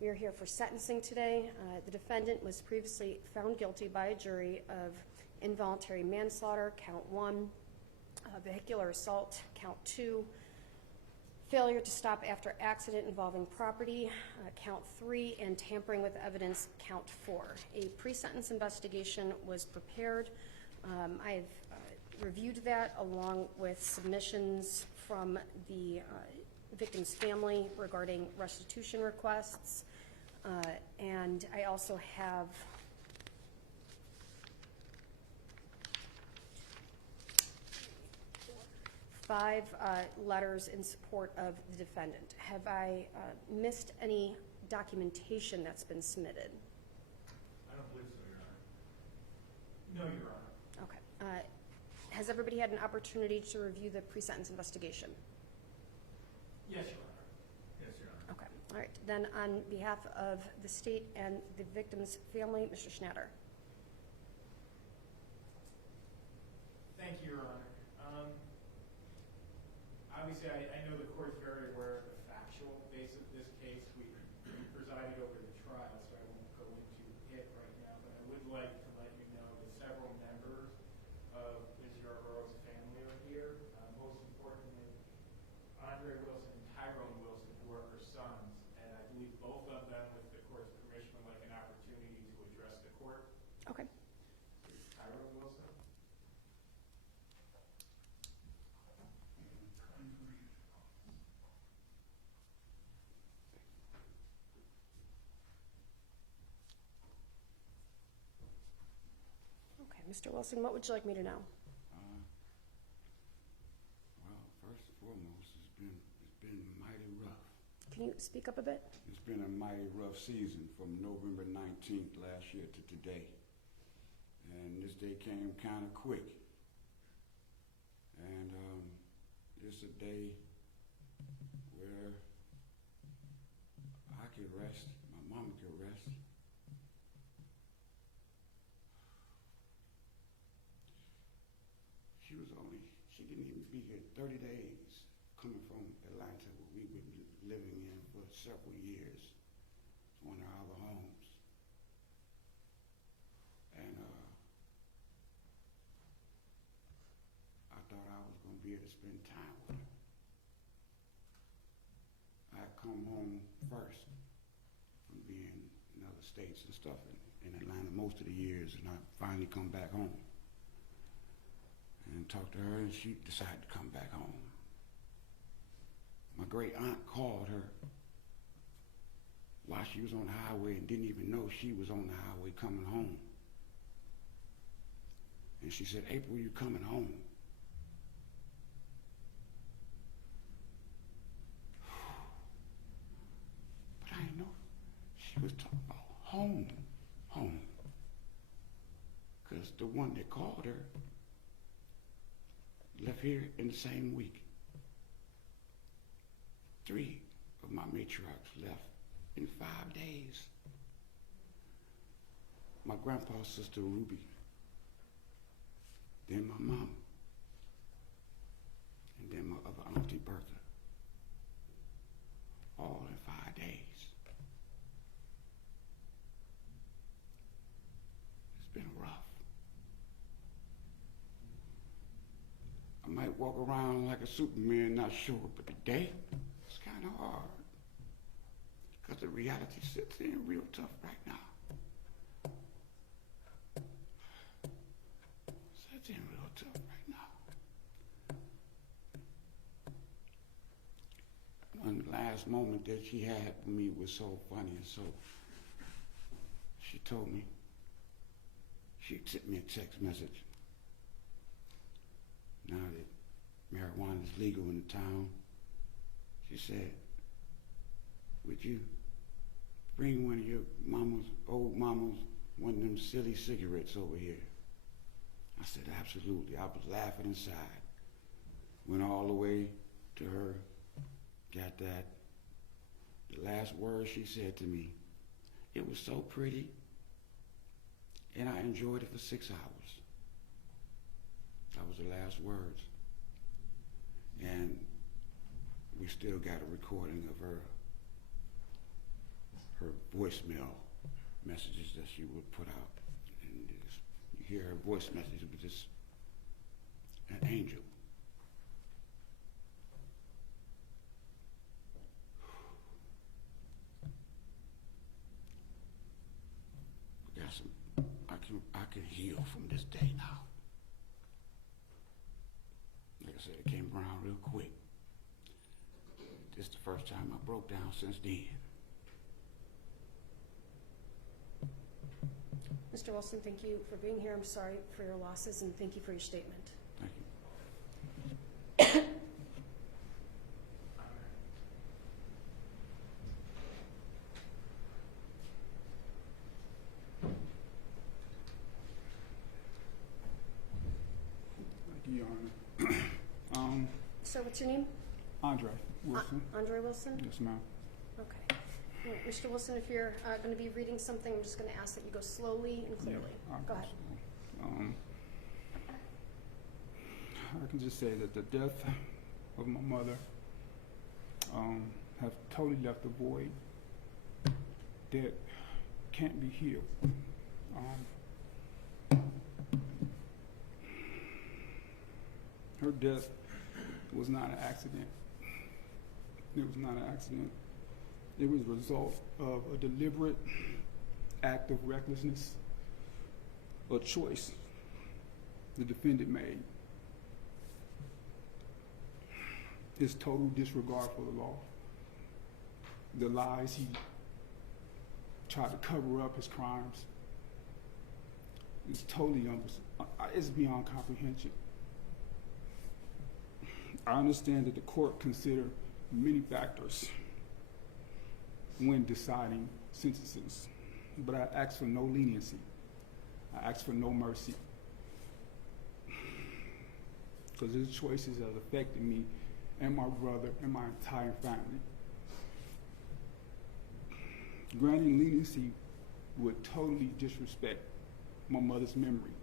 We are here for sentencing today. The defendant was previously found guilty by a jury of involuntary manslaughter, count 1, vehicular assault, count 2, failure to stop after accident involving property, count 3, and tampering with evidence, count 4. A pre-sentence investigation was prepared. I've reviewed that along with submissions from the victim's family regarding restitution requests, and I also have five letters in support of the defendant. Have I missed any documentation that's been submitted? I don't believe so, Your Honor. No, Your Honor. Okay. Has everybody had an opportunity to review the pre-sentence investigation? Yes, Your Honor. Yes, Your Honor. Okay. All right. Then on behalf of the state and the victim's family, Mr. Schnatter. Thank you, Your Honor. Obviously, I know the court is very aware of the factual base of this case. We presided over the trial, so I won't go into it right now, but I would like to let you know that several members of Ms. Yarborough's family are here. Most importantly, Andre Wilson and Tyrone Wilson, who are her sons, and I believe both of them, with the court's permission, would like an opportunity to address the court. Okay. Tyrone Wilson. Okay, Mr. Wilson, what would you like me to know? Well, first and foremost, it's been mighty rough. Can you speak up a bit? It's been a mighty rough season from November 19th last year to today. And this day came kind of quick. And it's a day where I could rest, my mama could rest. She didn't even be here 30 days, coming from Atlanta, where we've been living in for several years. It's one of our other homes. And I thought I was going to be able to spend time with her. I come home first from being in other states and stuff in Atlanta most of the years, and I finally come back home and talked to her, and she decided to come back home. My great aunt called her while she was on the highway and didn't even know she was on the highway coming home. And she said, "April, you coming home?" But I didn't know she was talking about home. Because the one that called her left here in the same week. 3 of my matriarchs left in 5 days. My grandpa's sister Ruby, then my mom, and then my other auntie Bertha. All in 5 days. It's been rough. I might walk around like a Superman, not sure, but today, it's kind of hard. Because the reality sits in real tough right now. Sits in real tough right now. One last moment that she had with me was so funny, and so she told me, she sent me a text message. Now that marijuana is legal in the town, she said, "Would you bring one of your old mama's, one of them silly cigarettes over here?" I said, "Absolutely." I was laughing inside. Went all the way to her, got that. The last word she said to me, "It was so pretty, and I enjoyed it for 6 hours." That was the last words. And we still got a recording of her voicemail messages that she would put out. And you hear her voice message, it was just an angel. I can heal from this day now. Like I said, it came around real quick. This is the first time I broke down since then. Mr. Wilson, thank you for being here. I'm sorry for your losses, and thank you for your statement. Thank you. Your Honor. Sir, what's your name? Andre Wilson. Andre Wilson? Yes, ma'am. Okay. Well, Mr. Wilson, if you're going to be reading something, I'm just going to ask that you go slowly and clearly. Yeah, Go ahead. I can just say that the death of my mother have totally left a void that can't be healed. Her death was not an accident. It was not an accident. It was a result of a deliberate act of recklessness, a choice the defendant made. His total disregard for the law, the lies he tried to cover up his crimes. It's totally it's beyond comprehension. I understand that the court considered many factors when deciding sentences, but I asked for no leniency. I asked for no mercy, because his choices have affected me and my brother and my entire family. Granting leniency would totally disrespect my mother's memory.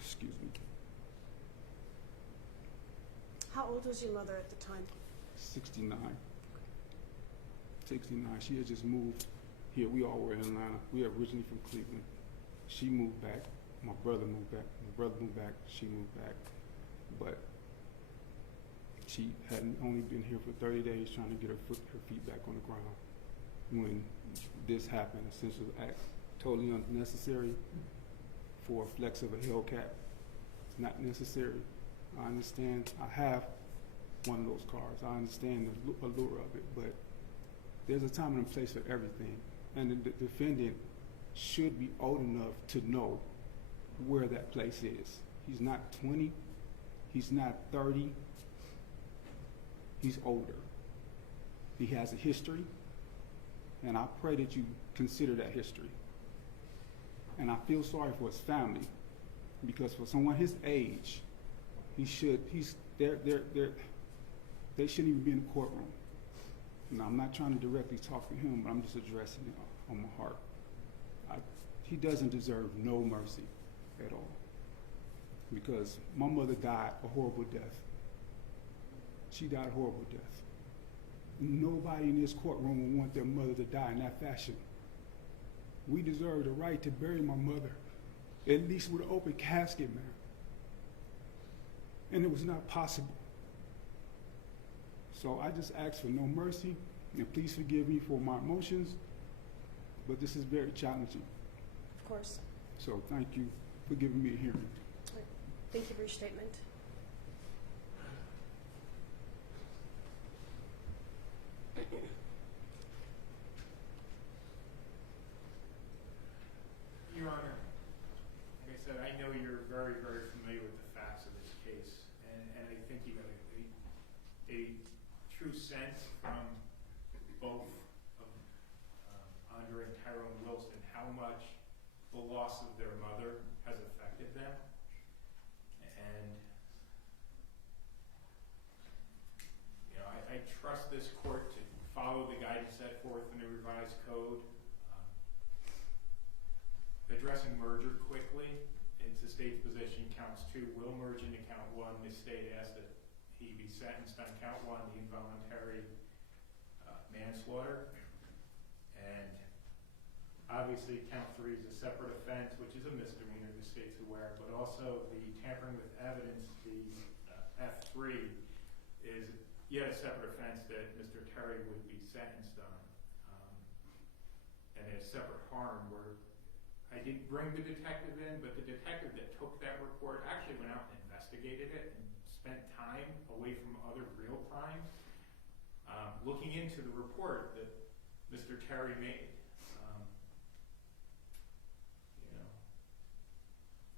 Excuse me. How old was your mother at the time? 69. 69. She had just moved here. We all were in Atlanta. We are originally from Cleveland. She moved back. My brother moved back. My brother moved back. She moved back. But she hadn't only been here for 30 days trying to get her feet back on the ground when this happened. A senseless act, totally unnecessary for a flex of a Hellcat. It's not necessary. I understand. I have one of those cars. I understand the allure of it, but there's a time and a place for everything. And the defendant should be old enough to know where that place is. He's not 20. He's not 30. He's older. He has a history, and I pray that you consider that history. And I feel sorry for his family, because for someone his age, they shouldn't even be in the courtroom. Now, I'm not trying to directly talk to him, but I'm just addressing it on my heart. He doesn't deserve no mercy at all, because my mother died a horrible death. She died a horrible death. Nobody in this courtroom would want their mother to die in that fashion. We deserve the right to bury my mother, at least with an open casket, man. And it was not possible. So I just ask for no mercy, and please forgive me for my emotions, but this is very challenging. Of course. So thank you for giving me a hearing. Right. Thank you for your statement. Your Honor, like I said, I know you're very, very familiar with the facts of this case, and I think you got a true sense from both of Andre and Tyrone Wilson how much the loss of their mother has affected them. And you know, I trust this court to follow the guidance set forth in the revised code. Addressing merger quickly, it's the state's position counts 2 will merge into count 1. The state asked that he be sentenced on count 1, the involuntary manslaughter. And obviously count 3 is a separate offense, which is a misdemeanor, the state's aware, but also the tampering with evidence, the F3, is yet a separate offense that Mr. Terry would be sentenced on. And a separate harm where I didn't bring the detective in, but the detective that took that report actually went out and investigated it and spent time away from other real crimes looking into the report that Mr. Terry made.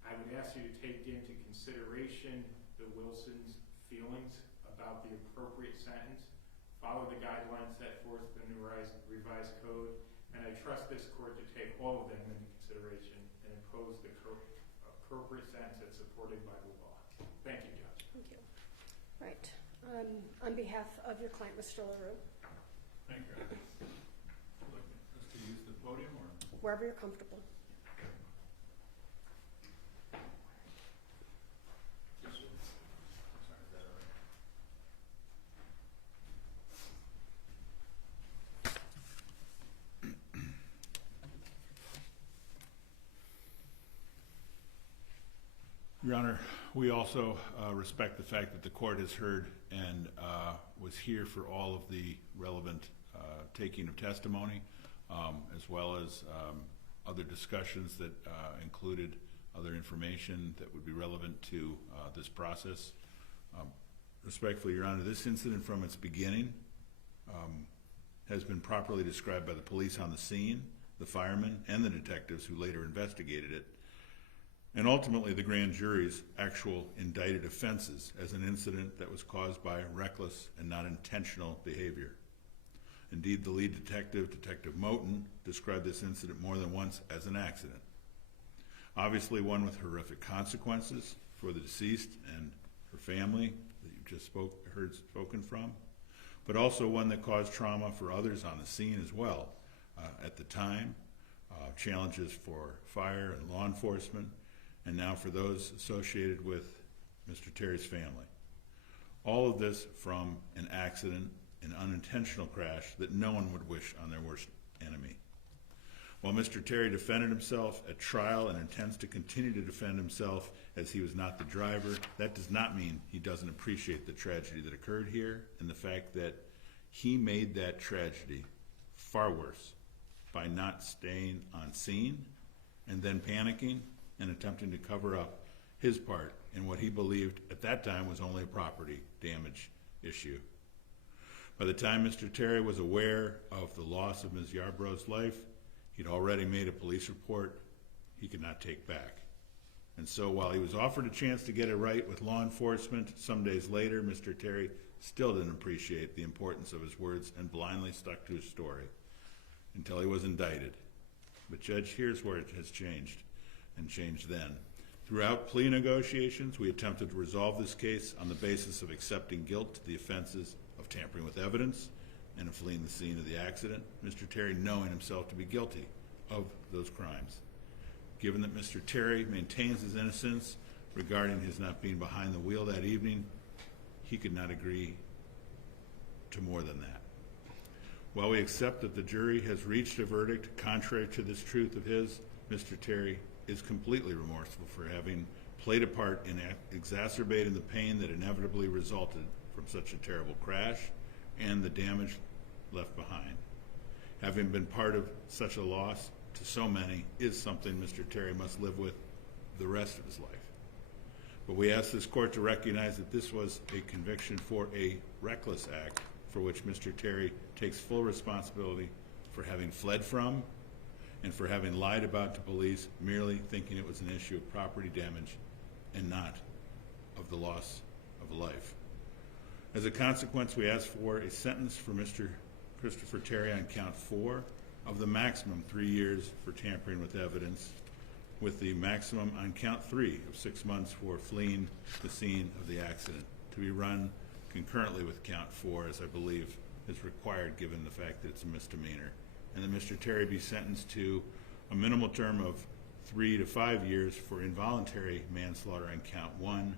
I would ask you to take into consideration the Wilsons' feelings about the appropriate sentence, follow the guidelines set forth in the revised code, and I trust this court to take all of them into consideration and impose the appropriate sentence that's supported by the law. Thank you, Judge. Thank you. Right. On behalf of your client, Mr. LaRue, Thank you. Would like us to use the podium or? wherever you're comfortable. Yes, sir. Sorry, is that all right? Your Honor, we also respect the fact that the court has heard and was here for all of the relevant taking of testimony, as well as other discussions that included other information that would be relevant to this process. Respectfully, Your Honor, this incident from its beginning has been properly described by the police on the scene, the firemen, and the detectives who later investigated it, and ultimately the grand jury's actual indicted offenses as an incident that was caused by reckless and not intentional behavior. Indeed, the lead detective, Detective Moten, described this incident more than once as an accident. Obviously one with horrific consequences for the deceased and her family that you just heard spoken from, but also one that caused trauma for others on the scene as well. At the time, challenges for fire and law enforcement, and now for those associated with Mr. Terry's family. All of this from an accident, an unintentional crash that no one would wish on their worst enemy. While Mr. Terry defended himself at trial and intends to continue to defend himself as he was not the driver, that does not mean he doesn't appreciate the tragedy that occurred here and the fact that he made that tragedy far worse by not staying on scene and then panicking and attempting to cover up his part in what he believed at that time was only a property damage issue. By the time Mr. Terry was aware of the loss of Ms. Yarbrough's life, he'd already made a police report he could not take back. And so while he was offered a chance to get it right with law enforcement, some days later, Mr. Terry still didn't appreciate the importance of his words and blindly stuck to his story until he was indicted. But Judge, here's where it has changed, and changed then. Throughout plea negotiations, we attempted to resolve this case on the basis of accepting guilt to the offenses of tampering with evidence and of fleeing the scene of the accident, Mr. Terry knowing himself to be guilty of those crimes. Given that Mr. Terry maintains his innocence regarding his not being behind the wheel that evening, he could not agree to more than that. While we accept that the jury has reached a verdict contrary to this truth of his, Mr. Terry is completely remorseful for having played a part in exacerbating the pain that inevitably resulted from such a terrible crash and the damage left behind. Having been part of such a loss to so many is something Mr. Terry must live with the rest of his life. But we ask this court to recognize that this was a conviction for a reckless act for which Mr. Terry takes full responsibility for having fled from and for having lied about to police, merely thinking it was an issue of property damage and not of the loss of a life. As a consequence, we ask for a sentence for Mr. Christopher Terry on count 4 of the maximum 3 years for tampering with evidence, with the maximum on count 3 of 6 months for fleeing the scene of the accident, to be run concurrently with count 4, as I believe is required given the fact that it's a misdemeanor, and that Mr. Terry be sentenced to a minimal term of 3 to 5 years for involuntary manslaughter on count 1,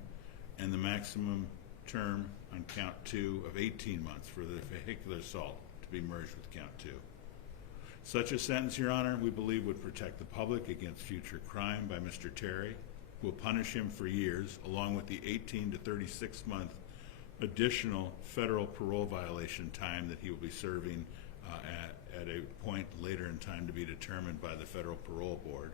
and the maximum term on count 2 of 18 months for the vehicular assault to be merged with count 2. Such a sentence, Your Honor, we believe would protect the public against future crime by Mr. Terry, who will punish him for years, along with the 18 to 36-month additional federal parole violation time that he will be serving at a point later in time to be determined by the Federal Parole Board.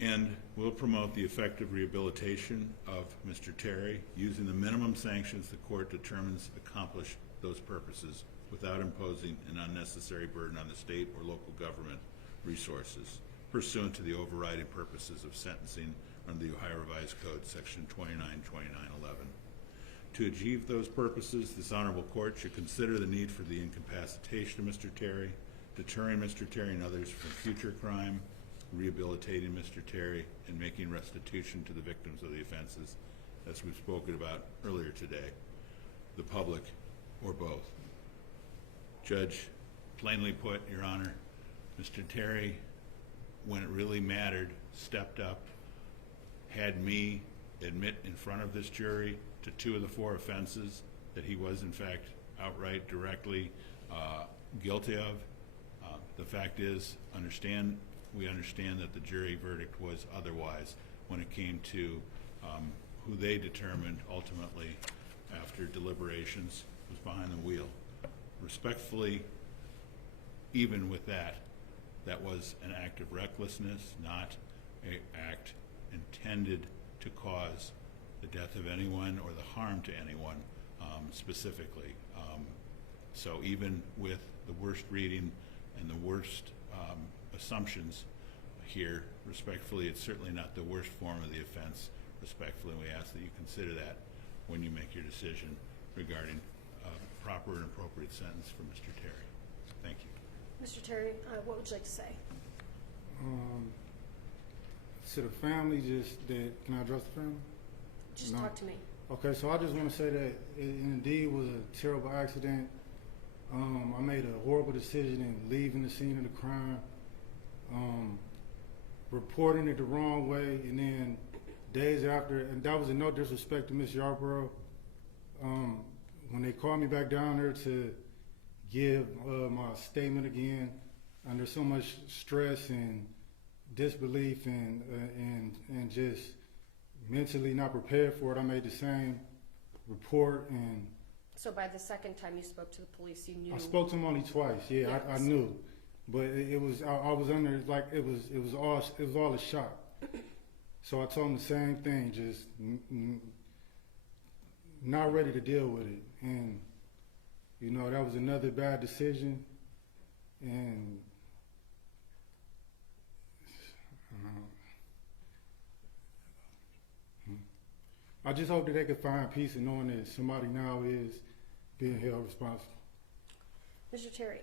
And will promote the effective rehabilitation of Mr. Terry using the minimum sanctions the court determines accomplish those purposes without imposing an unnecessary burden on the state or local government resources, pursuant to the overriding purposes of sentencing under the Ohio Revised Code, Section 292911. To achieve those purposes, this honorable court should consider the need for the incapacitation of Mr. Terry, deterring Mr. Terry and others from future crime, rehabilitating Mr. Terry, and making restitution to the victims of the offenses, as we've spoken about earlier today, the public, or both. Judge, plainly put, Your Honor, Mr. Terry, when it really mattered, stepped up, had me admit in front of this jury to 2 of the 4 offenses that he was in fact outright directly guilty of. The fact is, we understand that the jury verdict was otherwise when it came to who they determined ultimately after deliberations was behind the wheel. Respectfully, even with that, that was an act of recklessness, not an act intended to cause the death of anyone or the harm to anyone specifically. So even with the worst reading and the worst assumptions here, respectfully, it's certainly not the worst form of the offense. Respectfully, we ask that you consider that when you make your decision regarding a proper and appropriate sentence for Mr. Terry. Thank you. Mr. Terry, what would you like to say? To the family, can I address the family? Just No. talk to me. Okay, so I just want to say that it indeed was a terrible accident. I made a horrible decision in leaving the scene of the crime, reporting it the wrong way, and then days after, and that was in no disrespect to Miss Yarborough, when they called me back down there to give my statement again, under so much stress and disbelief and just mentally not prepared for it, I made the same report. And So by the second time you spoke to the police, you knew? I spoke to him only twice. Yeah, Yes. I knew, but it was I was under, like, it was all a shock. So I told him the same thing, just not ready to deal with it. And you know, that was another bad decision. And I just hope that they could find peace in knowing that somebody now is being held responsible. Mr. Terry,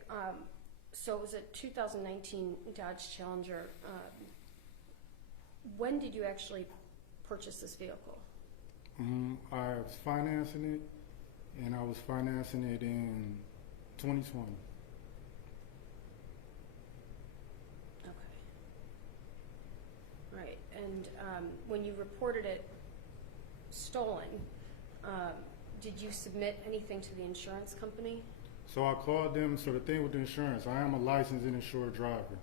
so it was a 2019 Dodge Challenger. When did you actually purchase this vehicle? I was financing it, and I was financing it in 2020. Okay. Right, and when you reported it stolen, did you submit anything to the insurance company? So I called them. So the thing with the insurance, I am a licensed and insured driver.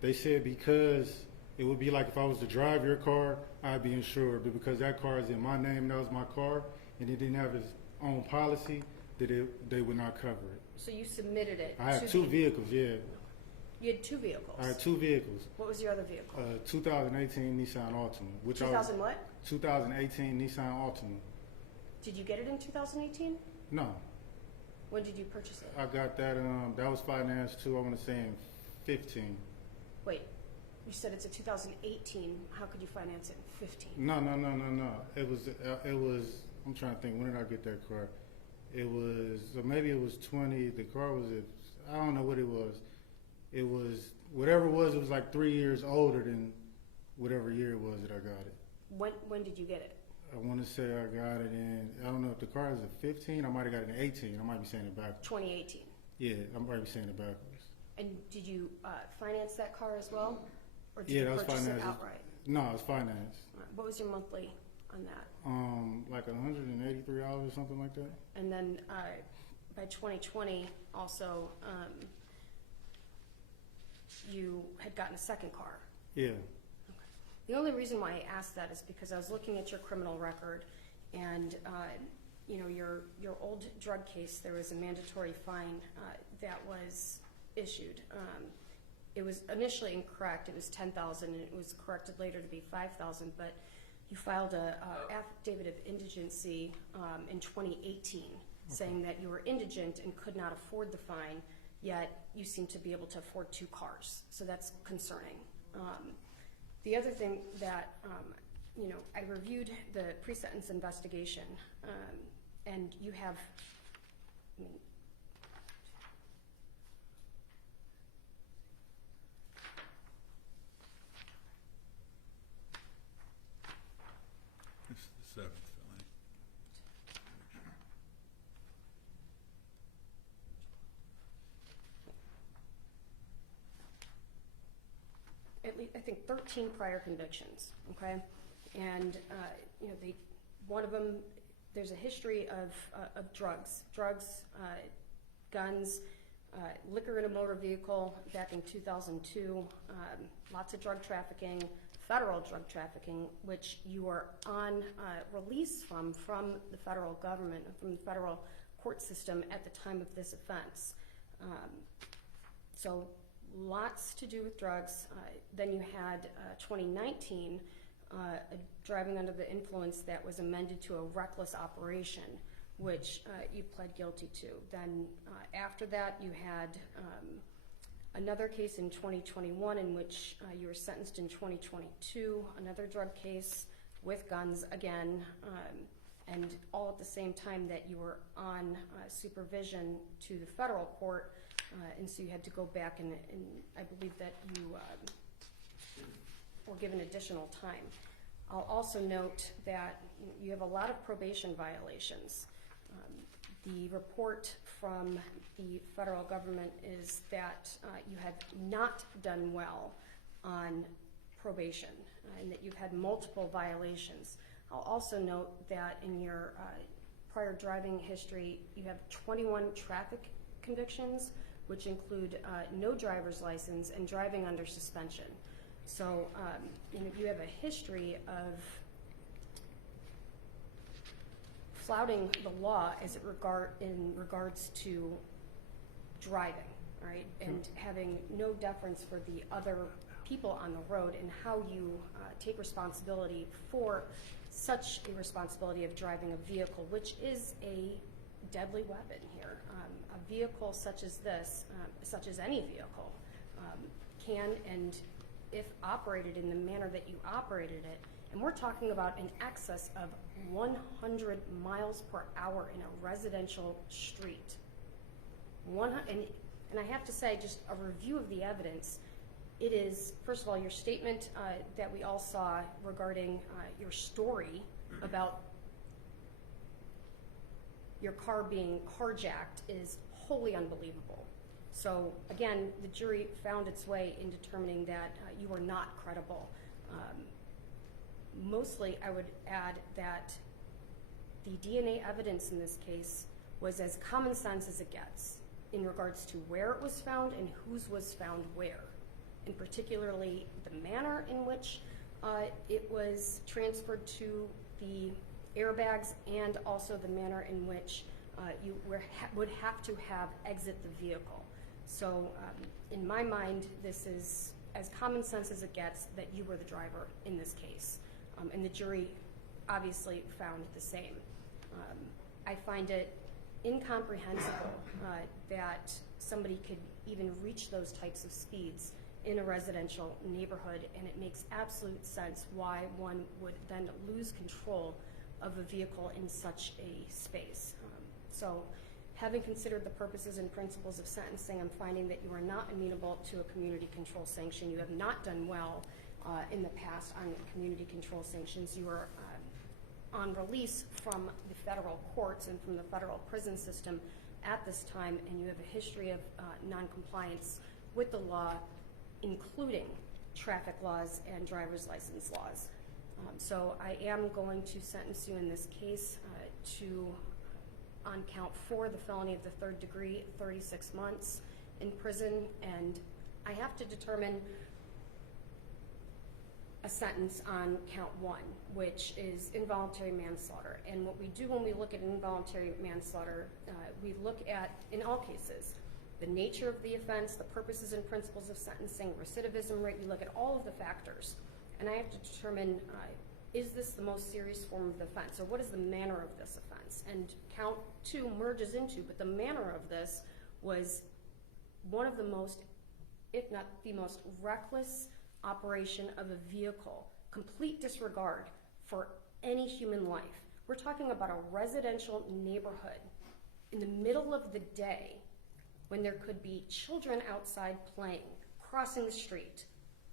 They said because it would be like if I was to drive your car, I'd be insured. But because that car is in my name, that was my car, and it didn't have its own policy, that they would not cover it. So you submitted it I had to two the- vehicles, yeah. You had 2 vehicles? I had 2 vehicles. What was your other vehicle? 2018 Nissan Altima. 2000 what? 2018 Nissan Altima. Did you get it in 2018? No, When did you purchase it? I got that. That was financed too. I want to say in 15. Wait, you said it's a 2018. How could you finance it in 15? No. It was. I'm trying to think. When did I get that car? It was maybe it was 20. The car was I don't know what it was. It was whatever it was. It was like 3 years older than whatever year it was that I got it. When did you get it? I want to say I got it in. I don't know if the car is a 15. I might have got it in 18. I might be saying it backwards. 2018. Yeah, I might be saying it backwards. And did you finance that car as well? Or did Yeah, you that was purchase it financed. outright? No, it's financed. What was your monthly on that? Like $183 or something like that. And then by 2020, also, you had gotten a second car. Yeah. The only reason why I asked that is because I was looking at your criminal record, and you know, your old drug case, there was a mandatory fine that was issued. It was initially incorrect. It was $10,000, and it was corrected later to be $5,000. But you filed a affidavit of indigency in 2018, saying that you were indigent and could not afford the fine, yet you seem to be able to afford 2 cars. So that's concerning. The other thing that, you know, I reviewed the pre-sentence investigation, and you have, I mean, This is the 7th felony. at least, I think 13 prior convictions, okay? And, you know, one of them, there's a history of drugs, guns, liquor in a motor vehicle back in 2002, lots of drug trafficking, federal drug trafficking, which you are on release from the federal government, from the federal court system at the time of this offense. So lots to do with drugs. Then you had 2019, driving under the influence that was amended to a reckless operation, which you pled guilty to. Then after that, you had another case in 2021 in which you were sentenced in 2022, another drug case with guns again, and all at the same time that you were on supervision to the federal court, and so you had to go back and I believe that you were given additional time. I'll also note that you have a lot of probation violations. The report from the federal government is that you have not done well on probation and that you've had multiple violations. I'll also note that in your prior driving history, you have 21 traffic convictions, which include no driver's license and driving under suspension. So you know, you have a history of flouting the law as in regards to driving, right? And having no deference for the other people on the road and how you take responsibility for such a responsibility of driving a vehicle, which is a deadly weapon here. A vehicle such as this, such as any vehicle, can, and if operated in the manner that you operated it, and we're talking about an excess of 100 miles per hour in a residential street. And I have to say, just a review of the evidence, it is, first of all, your statement that we all saw regarding your story about your car being carjacked is wholly unbelievable. So again, the jury found its way in determining that you were not credible. Mostly, I would add that the DNA evidence in this case was as common sense as it gets in regards to where it was found and whose was found where, and particularly the manner in which it was transferred to the airbags, and also the manner in which you would have to have exit the vehicle. So in my mind, this is as common sense as it gets that you were the driver in this case. And the jury obviously found the same. I find it incomprehensible that somebody could even reach those types of speeds in a residential neighborhood, and it makes absolute sense why one would then lose control of a vehicle in such a space. So having considered the purposes and principles of sentencing, I'm finding that you are not amenable to a community control sanction. You have not done well in the past on community control sanctions. You are on release from the federal courts and from the federal prison system at this time, and you have a history of noncompliance with the law, including traffic laws and driver's license laws. So I am going to sentence you in this case on count 4, the felony of the 3rd degree, 36 months in prison, and I have to determine a sentence on count 1, which is involuntary manslaughter. And what we do when we look at involuntary manslaughter, we look at, in all cases, the nature of the offense, the purposes and principles of sentencing, recidivism rate. We look at all of the factors, and I have to determine, is this the most serious form of the offense, or what is the manner of this offense? And count 2 merges into, but the manner of this was one of the most, if not the most, reckless operation of a vehicle, complete disregard for any human life. We're talking about a residential neighborhood in the middle of the day when there could be children outside playing, crossing the street.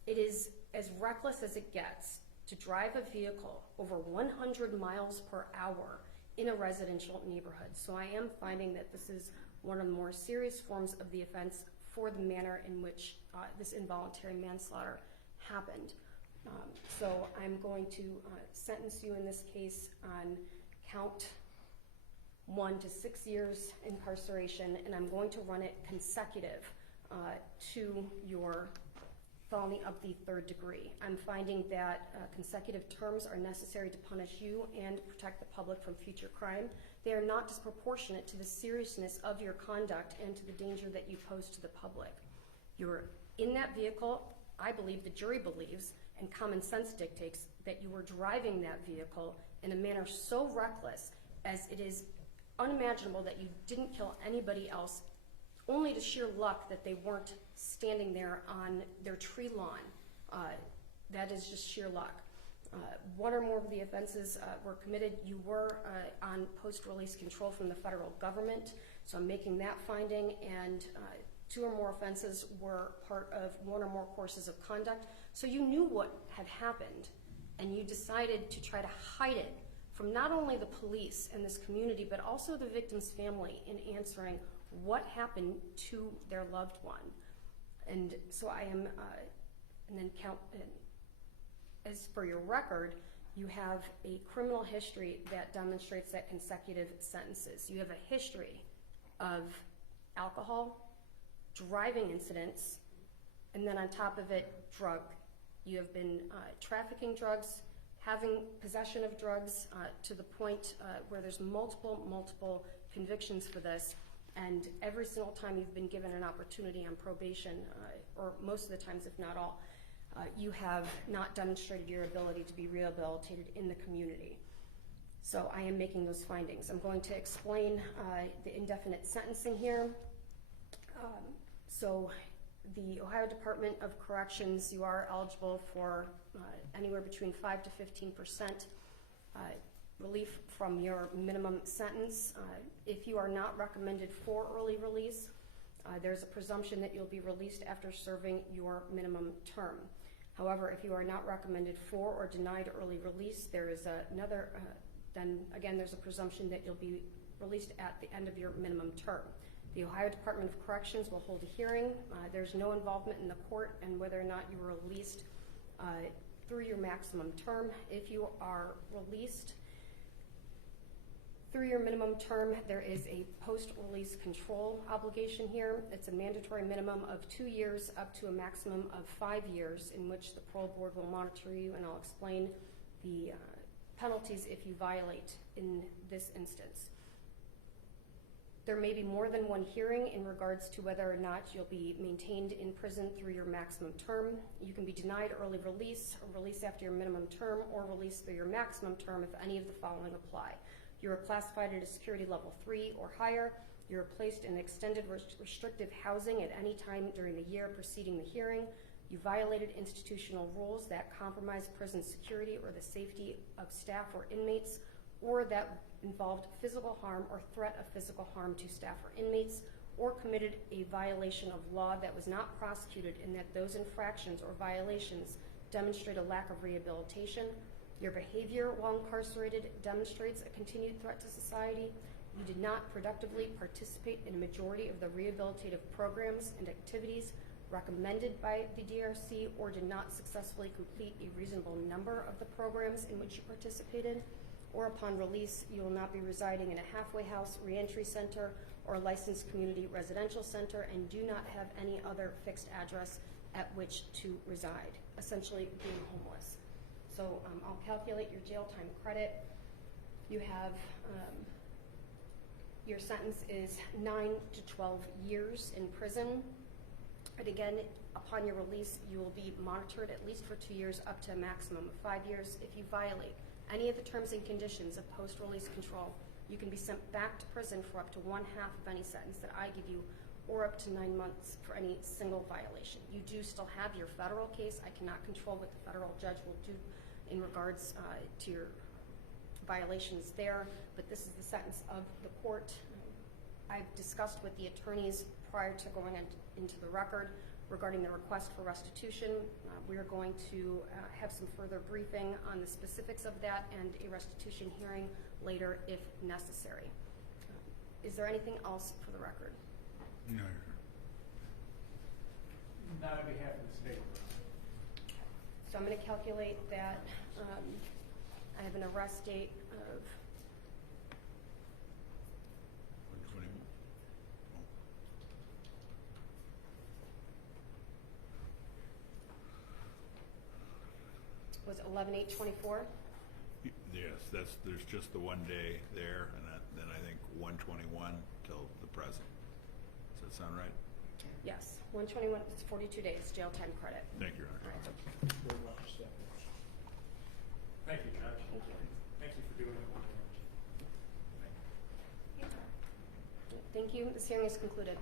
It is as reckless as it gets to drive a vehicle over 100 miles per hour in a residential neighborhood. So I am finding that this is one of the more serious forms of the offense for the manner in which this involuntary manslaughter happened. So I'm going to sentence you in this case on count 1 to 6 years incarceration, and I'm going to run it consecutive to your felony of the 3rd degree. I'm finding that consecutive terms are necessary to punish you and protect the public from future crime. They are not disproportionate to the seriousness of your conduct and to the danger that you pose to the public. You're in that vehicle. I believe, the jury believes, and common sense dictates that you were driving that vehicle in a manner so reckless as it is unimaginable that you didn't kill anybody else, only to sheer luck that they weren't standing there on their tree lawn. That is just sheer luck. One or more of the offenses were committed. You were on post-release control from the federal government, so I'm making that finding, and 2 or more offenses were part of 1 or more courses of conduct. So you knew what had happened, and you decided to try to hide it from not only the police and this community, but also the victim's family in answering what happened to their loved one. And so I am, and then as for your record, you have a criminal history that demonstrates that consecutive sentences. You have a history of alcohol, driving incidents, and then on top of it, drug. You have been trafficking drugs, having possession of drugs to the point where there's multiple convictions for this, and every single time you've been given an opportunity on probation, or most of the times, if not all, you have not demonstrated your ability to be rehabilitated in the community. So I am making those findings. I'm going to explain the indefinite sentencing here. So the Ohio Department of Corrections, you are eligible for anywhere between 5 to 15% relief from your minimum sentence. If you are not recommended for early release, there's a presumption that you'll be released after serving your minimum term. However, if you are not recommended for or denied early release, there is then again there's a presumption that you'll be released at the end of your minimum term. The Ohio Department of Corrections will hold a hearing. There's no involvement in the court and whether or not you were released through your maximum term. If you are released through your minimum term, there is a post-release control obligation here. It's a mandatory minimum of 2 years up to a maximum of 5 years in which the parole board will monitor you, and I'll explain the penalties if you violate in this instance. There may be more than one hearing in regards to whether or not you'll be maintained in prison through your maximum term. You can be denied early release, or release after your minimum term, or release through your maximum term if any of the following apply. You are classified at a security level 3 or higher. You are placed in extended restrictive housing at any time during the year preceding the hearing. You violated institutional rules that compromise prison security or the safety of staff or inmates, or that involved physical harm or threat of physical harm to staff or inmates, or committed a violation of law that was not prosecuted, and that those infractions or violations demonstrate a lack of rehabilitation. Your behavior while incarcerated demonstrates a continued threat to society. You did not productively participate in a majority of the rehabilitative programs and activities recommended by the DRC or did not successfully complete a reasonable number of the programs in which you participated, or upon release, you will not be residing in a halfway house, reentry center, or a licensed community residential center, and do not have any other fixed address at which to reside, essentially being homeless. So I'll calculate your jail time credit. You have, your sentence is 9 to 12 years in prison. But again, upon your release, you will be monitored at least for 2 years, up to a maximum of 5 years. If you violate any of the terms and conditions of post-release control, you can be sent back to prison for up to 1/2 of any sentence that I give you, or up to 9 months for any single violation. You do still have your federal case. I cannot control what the federal judge will do in regards to your violations there, but this is the sentence of the court. I've discussed with the attorneys prior to going into the record regarding the request for restitution. We are going to have some further briefing on the specifics of that and a restitution hearing later if necessary. Is there anything else for the record? No. Not on behalf of the state. So I'm going to calculate that I have an arrest date of 121. was 11/8/24. Yes, there's just the 1 day there, and then I think 121 till the present. Does that sound right? Yes, 121. It's 42 days jail time credit. Thank you, Your Honor. All right. Thank you, Judge. Thank you. Thank you for doing it. Thank you. This hearing is concluded.